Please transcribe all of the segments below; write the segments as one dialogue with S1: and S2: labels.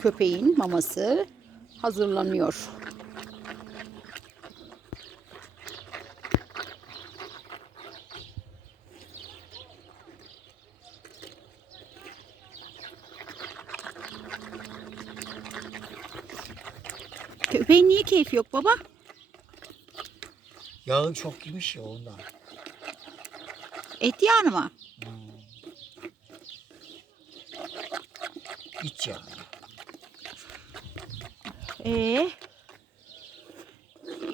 S1: köpeğin maması hazırlanıyor. Köpeğin niye keyfi yok baba?
S2: Yağı çok girmiş ya ondan.
S1: Et yağını mı?
S2: İç yağı.
S1: Ee,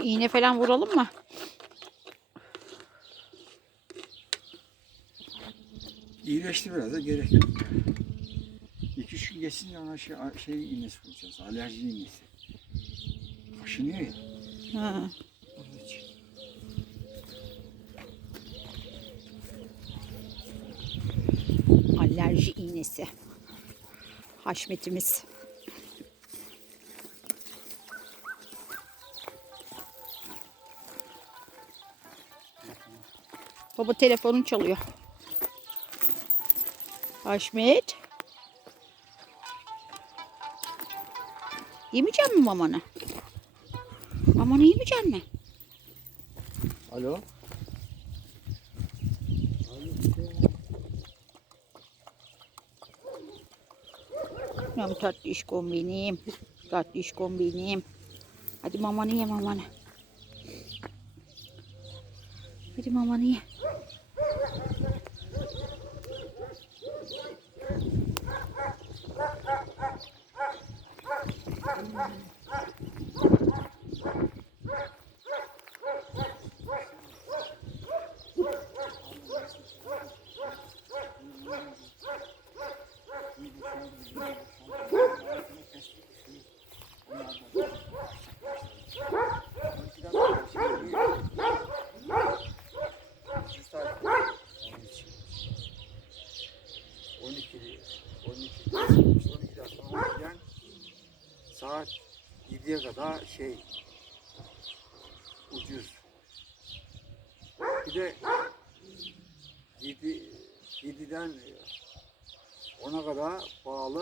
S1: iğne falan vuralım mı?
S3: İyileşti biraz da gerek yok. İki üç gün geçsin de ona şey, şey iğnesi vuracağız. Alerji iğnesi. Kaşınıyor ya.
S1: Ha.
S3: Onun için.
S1: Alerji iğnesi. Haşmetimiz. Baba telefonun çalıyor. Haşmet. Yemeyecek misin mamanı? Mamanı yemeyecek mi?
S3: Alo.
S1: Benim tatlı iş kombinim. Tatlı iş kombinim. Hadi mamanı ye mamanı. Hadi mamanı ye.
S3: Onun saat 7'ye kadar şey ucuz. Bir de 7 7'den 10'a kadar pahalı